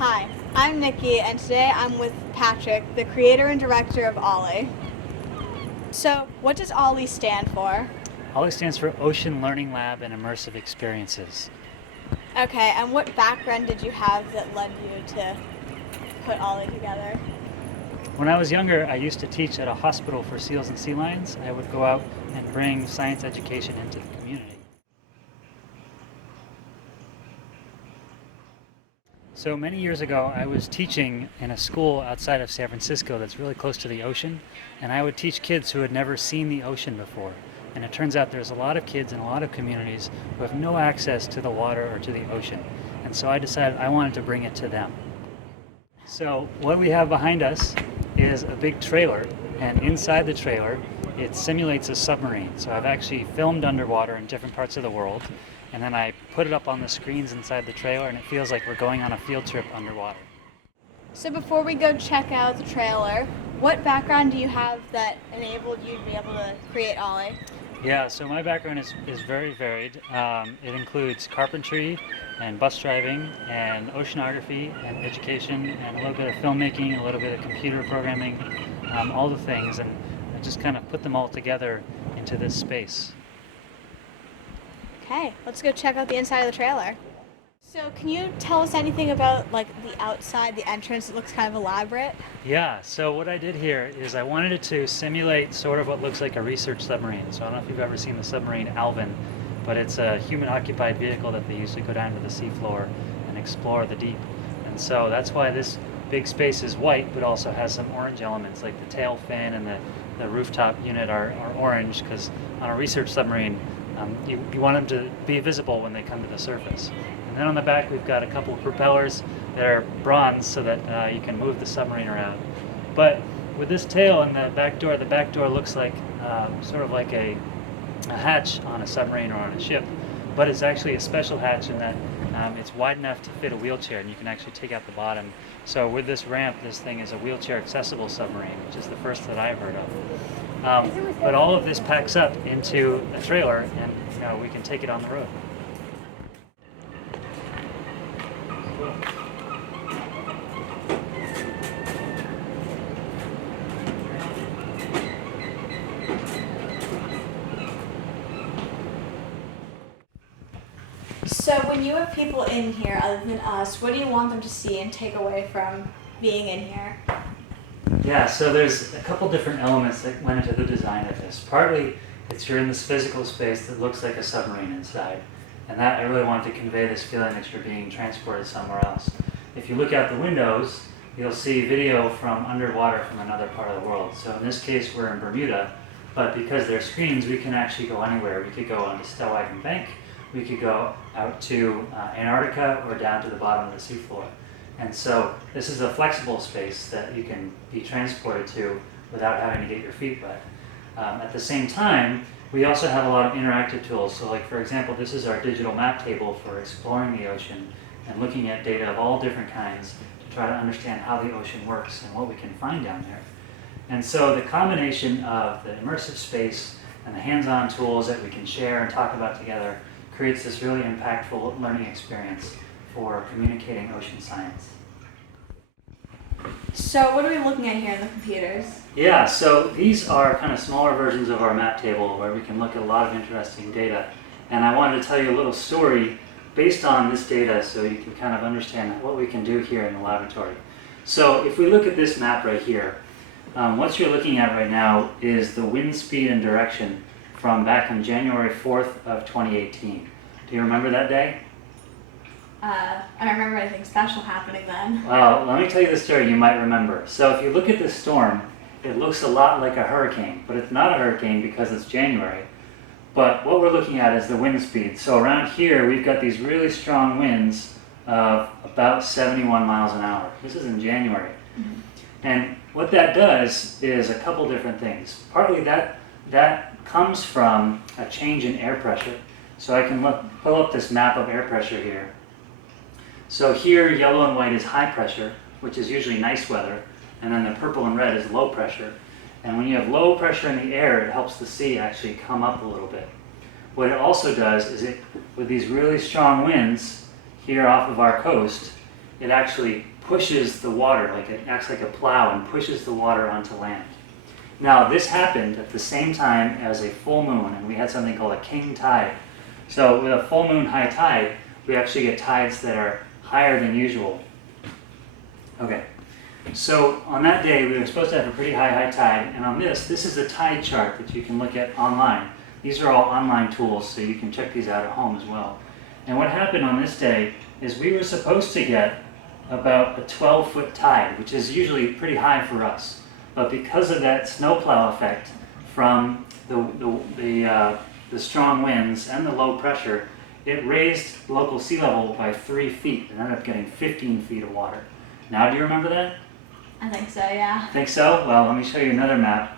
Hi, I'm Nicci, and today I'm with Patrick, the creator and director of Ollie. So, what does Ollie stand for? Ollie stands for Ocean Learning Lab and Immersive Experiences. Okay, and what background did you have that led you to put Ollie together? When I was younger, I used to teach at a hospital for seals and sea lions. I would go out and bring science education into the community. So many years ago, I was teaching in a school outside of San Francisco that's really close to the ocean, and I would teach kids who had never seen the ocean before. And it turns out there's a lot of kids in a lot of communities who have no access to the water or to the ocean. And so I decided I wanted to bring it to them. So what we have behind us is a big trailer, and inside the trailer it simulates a submarine. So I've actually filmed underwater in different parts of the world, and then I put it up on the screens inside the trailer, and it feels like we're going on a field trip underwater. So, before we go check out the trailer, what background do you have that enabled you to be able to create Ollie? Yeah, so my background is very varied. It includes carpentry and bus driving and oceanography and education and a little bit of filmmaking, a little bit of computer programming, all the things, and I just kind of put them all together into this space. Okay, let's go check out the inside of the trailer. So, can you tell us anything about the outside, the entrance? It looks kind of elaborate. Yeah, so what I did here is I wanted it to simulate sort of what looks like a research submarine. So I don't know if you've ever seen the submarine Alvin, but it's a human-occupied vehicle that they use to go down to the seafloor and explore the deep. And so that's why this big space is white, but also has some orange elements, like the tail fin and the rooftop unit are orange, because on a research submarine, you want them to be visible when they come to the surface. And then on the back, we've got a couple of propellers that are bronze so that you can move the submarine around. But with this tail and the back door looks like sort of like a hatch on a submarine or on a ship, but it's actually a special hatch in that it's wide enough to fit a wheelchair, and you can actually take out the bottom. So with this ramp, this thing is a wheelchair accessible submarine, which is the first that I've heard of. But all of this packs up into a trailer, and we can take it on the road. So, when you have people in here other than us, what do you want them to see and take away from being in here? Yeah, so there's a couple different elements that went into the design of this. Partly, you're in this physical space that looks like a submarine inside, and that I really wanted to convey this feeling that you're being transported somewhere else. If you look out the windows, you'll see video from underwater from another part of the world. So in this case, we're in Bermuda, but because they're screens, we can actually go anywhere. We could go onto Stellwagen Bank, we could go out to Antarctica, or down to the bottom of the seafloor. And so this is a flexible space that you can be transported to without having to get your feet wet. At the same time, we also have a lot of interactive tools. So like, for example, this is our digital map table for exploring the ocean and looking at data of all different kinds to try to understand how the ocean works and what we can find down there. And so the combination of the immersive space and the hands-on tools that we can share and talk about together creates this really impactful learning experience for communicating ocean science. So, what are we looking at here in the computers? Yeah, so these are kind of smaller versions of our map table where we can look at a lot of interesting data. And I wanted to tell you a little story based on this data so you can kind of understand what we can do here in the laboratory. So if we look at this map right here, what you're looking at right now is the wind speed and direction from back on January 4th of 2018. Do you remember that day? I don't remember anything special happening then. Well, let me tell you the story you might remember. So if you look at this storm, it looks a lot like a hurricane, but it's not a hurricane because it's January. But what we're looking at is the wind speed. So around here, we've got these really strong winds of about 71 miles an hour. This is in January. Mm-hmm. And what that does is a couple different things. Partly that comes from a change in air pressure. So I can pull up this map of air pressure here. So here, yellow and white is high pressure, which is usually nice weather, and then the purple and red is low pressure. And when you have low pressure in the air, it helps the sea actually come up a little bit. What it also does is with these really strong winds here off of our coast, it actually pushes the water, like it acts like a plow and pushes the water onto land. Now this happened at the same time as a full moon, and we had something called a king tide. So with a full moon high tide, we actually get tides that are higher than usual. Okay, so on that day we were supposed to have a pretty high tide, and on this is the tide chart that you can look at online. These are all online tools, so you can check these out at home as well. And what happened on this day is we were supposed to get about a 12-foot tide, which is usually pretty high for us. But because of that snowplow effect from the strong winds and the low pressure, it raised local sea level by 3 feet and ended up getting 15 feet of water. Now do you remember that? I think so, yeah. Think so? Well, let me show you another map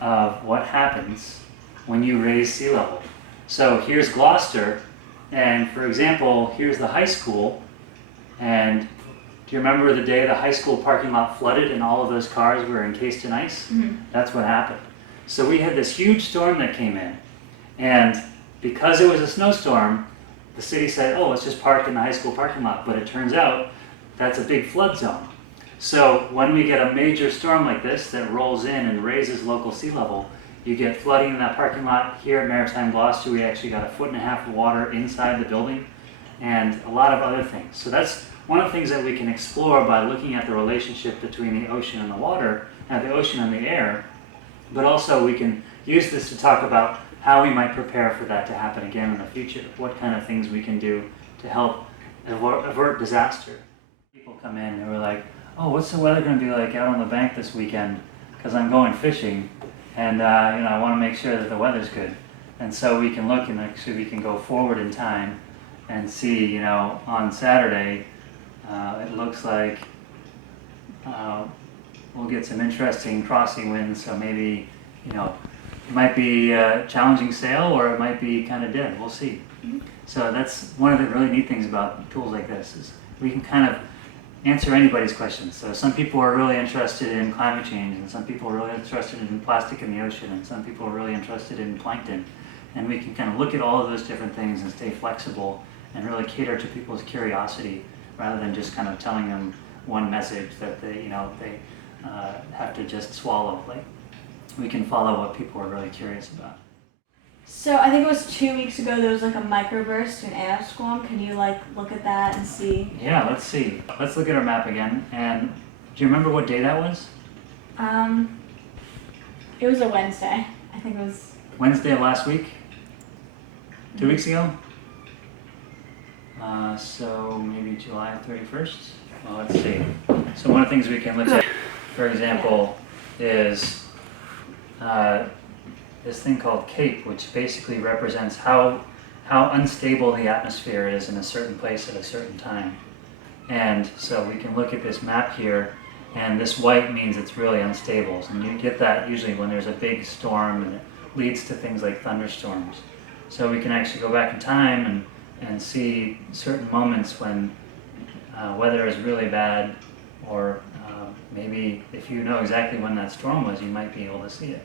of what happens when you raise sea level. So here's Gloucester, and for example, here's the high school, and do you remember the day the high school parking lot flooded and all of those cars were encased in ice? Mm-hmm. That's what happened. So we had this huge storm that came in, and because it was a snowstorm, the city said, oh, let's just park in the high school parking lot, but it turns out that's a big flood zone. So when we get a major storm like this that rolls in and raises local sea level, you get flooding in that parking lot. Here at Maritime Gloucester, we actually got 1.5 feet of water inside the building, and a lot of other things. So that's one of the things that we can explore by looking at the relationship between the ocean and the water, and the ocean and the air, but also we can use this to talk about how we might prepare for that to happen again in the future, what kind of things we can do to help avert disaster. People come in and we're like, oh, what's the weather going to be like out on the bank this weekend? Because I'm going fishing, and I want to make sure that the weather's good. And so we can look, and actually we can go forward in time and see, on Saturday, it looks like we'll get some interesting crossing winds, so maybe, it might be a challenging sail, or it might be kind of dead. We'll see. Mm-hmm. So that's one of the really neat things about tools like this, is we can kind of answer anybody's questions. So some people are really interested in climate change, and some people are really interested in plastic in the ocean, and some people are really interested in plankton. And we can kind of look at all of those different things and stay flexible and really cater to people's curiosity, rather than just kind of telling them one message that they have to just swallow. Like, we can follow what people are really curious about. So I think it was 2 weeks ago there was like a microburst in air storm. Can you look at that and see? Yeah, let's see. Let's look at our map again. And do you remember what day that was? It was a Wednesday. I think it was Wednesday of last week? 2 weeks ago? So maybe July 31st? Well, let's see. So one of the things we can look at, for example, is this thing called CAPE, which basically represents how unstable the atmosphere is in a certain place at a certain time. And so we can look at this map here, and this white means it's really unstable. And you get that usually when there's a big storm, and it leads to things like thunderstorms. So we can actually go back in time and see certain moments when weather is really bad, or maybe if you know exactly when that storm was, you might be able to see it.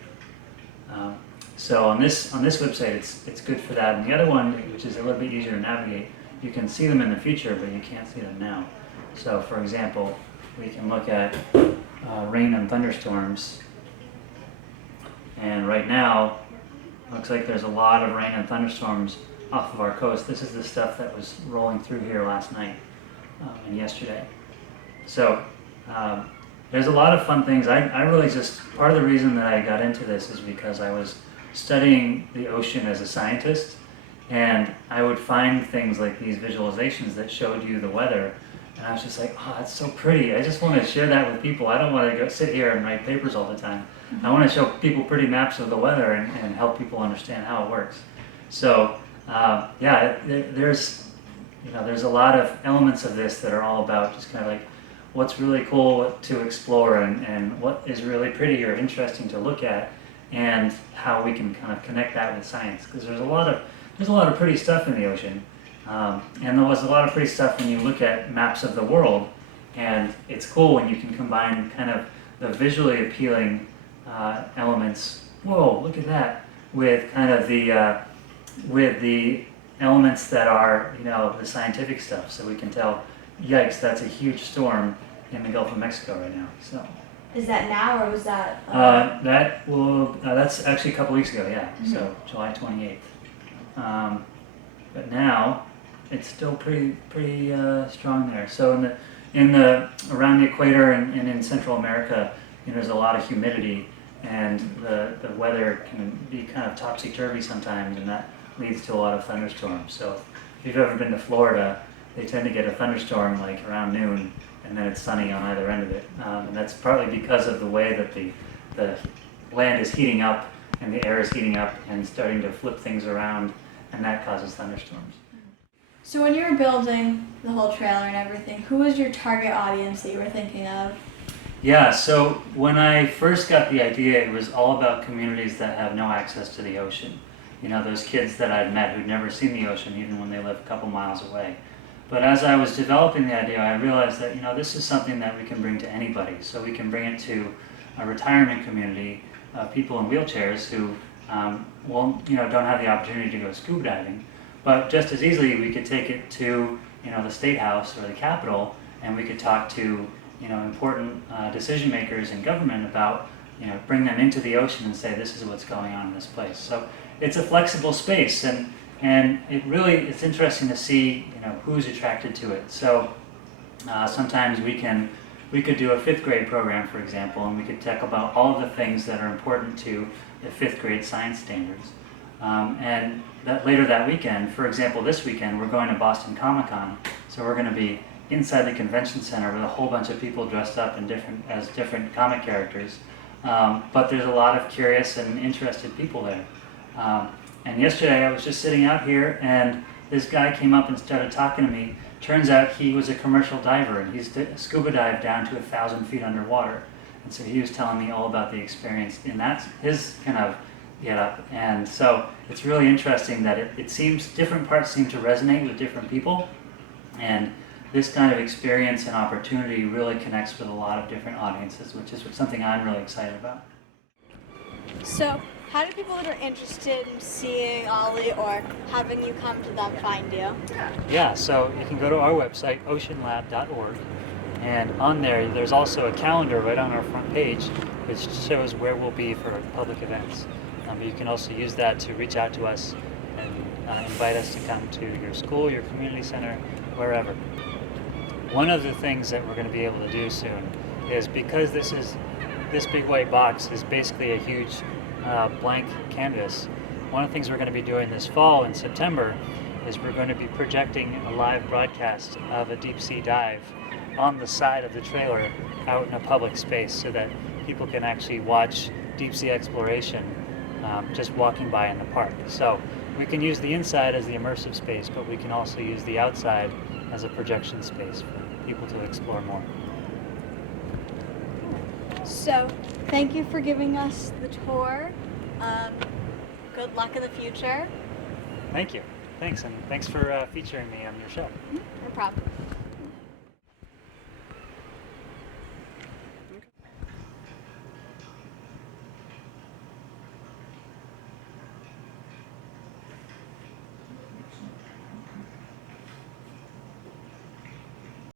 So on this website, it's good for that. And the other one, which is a little bit easier to navigate, you can see them in the future, but you can't see them now. So for example, we can look at rain and thunderstorms. And right now, looks like there's a lot of rain and thunderstorms off of our coast. This is the stuff that was rolling through here last night and yesterday. So there's a lot of fun things. I really just, part of the reason that I got into this is because I was studying the ocean as a scientist, and I would find things like these visualizations that showed you the weather, and I was just like, oh, that's so pretty. I just want to share that with people. I don't want to go sit here and write papers all the time. I want to show people pretty maps of the weather and help people understand how it works. So there's a lot of elements of this that are all about just kind of like what's really cool to explore, and what is really pretty or interesting to look at, and how we can kind of connect that with science. Because there's a lot of pretty stuff in the ocean, and there was a lot of pretty stuff when you look at maps of the world, and it's cool when you can combine kind of the visually appealing elements. Whoa, look at that! With kind of the elements that are the scientific stuff, so we can tell yikes, that's a huge storm in the Gulf of Mexico right now. So Is that now or was that? that's actually a couple weeks ago, yeah. Mm-hmm. So July 28th. But now it's still pretty strong there. So in the around the equator and in Central America, there's a lot of humidity, and the weather can be kind of topsy-turvy sometimes, and that leads to a lot of thunderstorms. So if you've ever been to Florida, they tend to get a thunderstorm like around noon, and then it's sunny on either end of it. And that's partly because of the way that the land is heating up and the air is heating up and starting to flip things around, and that causes thunderstorms. So when you were building the whole trailer and everything, who was your target audience that you were thinking of? Yeah, so when I first got the idea, it was all about communities that have no access to the ocean. Those kids that I'd met who'd never seen the ocean, even when they live a couple miles away. But as I was developing the idea, I realized that this is something that we can bring to anybody. So we can bring it to a retirement community, people in wheelchairs who don't have the opportunity to go scuba diving. But just as easily, we could take it to the State House or the Capitol, and we could talk to important decision makers in government about bring them into the ocean and say this is what's going on in this place. So it's a flexible space, and it's interesting to see who's attracted to it. So sometimes we could do a 5th grade program, for example, and we could talk about all of the things that are important to the 5th grade science standards. And later that weekend, for example, this weekend, we're going to Boston Comic-Con, so we're going to be inside the convention center with a whole bunch of people dressed up as different comic characters. But there's a lot of curious and interested people there. And yesterday I was just sitting out here, and this guy came up and started talking to me. Turns out he was a commercial diver, and he's scuba dived down to 1,000 feet underwater. And so he was telling me all about the experience in his kind of get up. And so it's really interesting that it seems different parts seem to resonate with different people, and this kind of experience and opportunity really connects with a lot of different audiences, which is something I'm really excited about. So how do people that are interested in seeing Ollie or having you come to them find you? Yeah, so you can go to our website, oceanlab.org, and on there's also a calendar right on our front page which shows where we'll be for public events. But you can also use that to reach out to us and invite us to come to your school, your community center, wherever. One of the things that we're going to be able to do soon is, because this big white box is basically a huge blank canvas, one of the things we're going to be doing this fall in September is we're going to be projecting a live broadcast of a deep sea dive on the side of the trailer out in a public space, so that people can actually watch deep sea exploration just walking by in the park. So we can use the inside as the immersive space, but we can also use the outside as a projection space for people to explore more. So thank you for giving us the tour. Good luck in the future. Thank you. Thanks, and thanks for featuring me on your show. No problem.